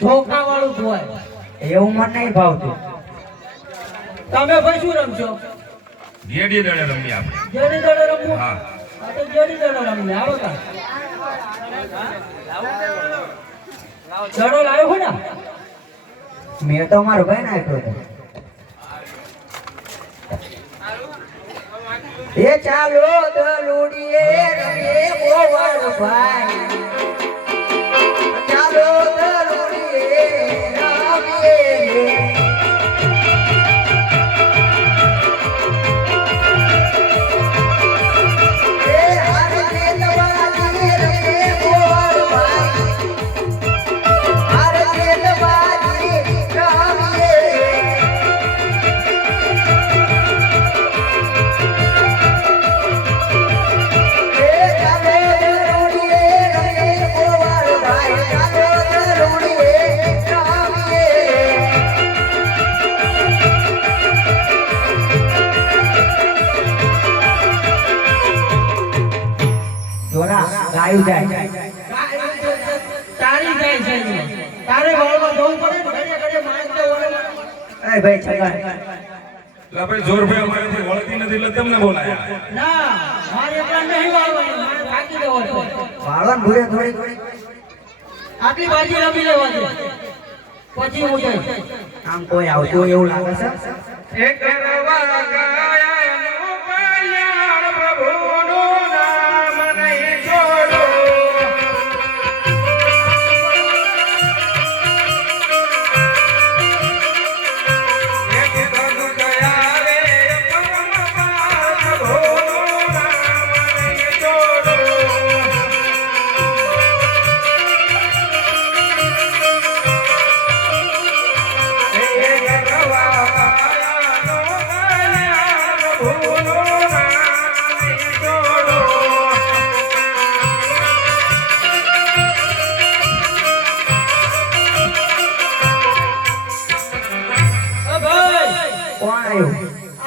ધોકા વાળું હોય એવું મને નહીં ભાવતું. તમે ભાઈ શું રમશો? જેડી દડે રમી આપણે. જેડી દડે રમવું? હા આ તો જેડી દડે રમવું. આવો તા દડો લાવ્યો હોય ને? મેં તો મારો ભાઈ નાખ્યો હતો. એ ચાલો દલુડીએ રમીએ ગોવાળ ભાઈ, ચાલો દલુડીએ રમીએ. ગાયું જાય તારી જાય છે તારે વાળમાં જવું પડે ને ઘડે ઘડે માંગતે ઓળે. એ ભાઈ છગન લા ભાઈ જોર ભાઈ અમારેથી વળતી નથી એટલે તમને બોલાયા. ના મારે એકલા નહીં વાળવાની, મારે ભાગી દેવો છે. વાળો ને ઘોડે થોડી થોડી આટલી બાજી રમી લેવા દે પછી હું જઈશ. આમ કોઈ આવતું એવું લાગે છે. એક કરવા ગાયનું કલ્યાણ પ્રભુનું નામ નહીં છોડો. એક ધન ગયા રે પરમ પાર પ્રભુનું નામ નહીં છોડો. એક કરવા ગાયનું કલ્યાણ પ્રભુનું નામ નહીં છોડો. અ ભાઈ કોણ આવ્યું?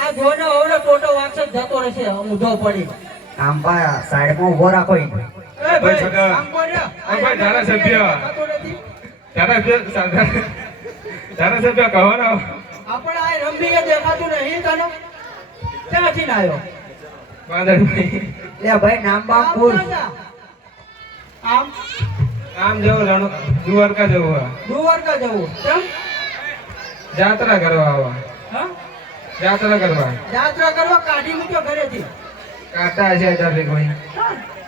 આ જોને ઓલો ટોટો વાક્ષ જતો રહેશે ઊંધો પડી. આમ પા સાઈડમાં ઉભો રાખો ઈ. એ ભાઈ ભાઈ છગા. આમ બોલ્યો. ઓ ભાઈ ધારાસભ્ય. થતું નથી. ધારાસભ્ય કહો ને. આપણે આ રમી દેખાતું નહીં તને ક્યાંથી ના આવ્યો? વાદળભાઈ લે ભાઈ નામ બામ બોલ. આમ આમ જવું રણુ દ્વારકા જવું દ્વારકા જવું કેમ? જાત્રા કરવા આવા. હા જાત્રા કરવા યાત્રા કરવા કાઢી મૂક્યો ઘરેથી. કાંટા છે ટ્રાફિક ભાઈ.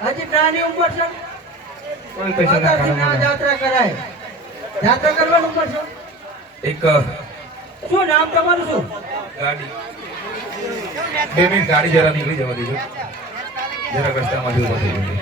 હજી નાની ઉંમર છે, કોઈ પૈસા ના અત્યારથી ના કાઢવા. યાત્રા કરાય. યાત્રા કરવાની ઉંમર છે. એક શું નામ તમારું શું? ગાડી 2 મિનિટ ગાડી જરા નીકળી જવા દેજો. જરા રસ્તામાંથી ઉભા થઈ જજો.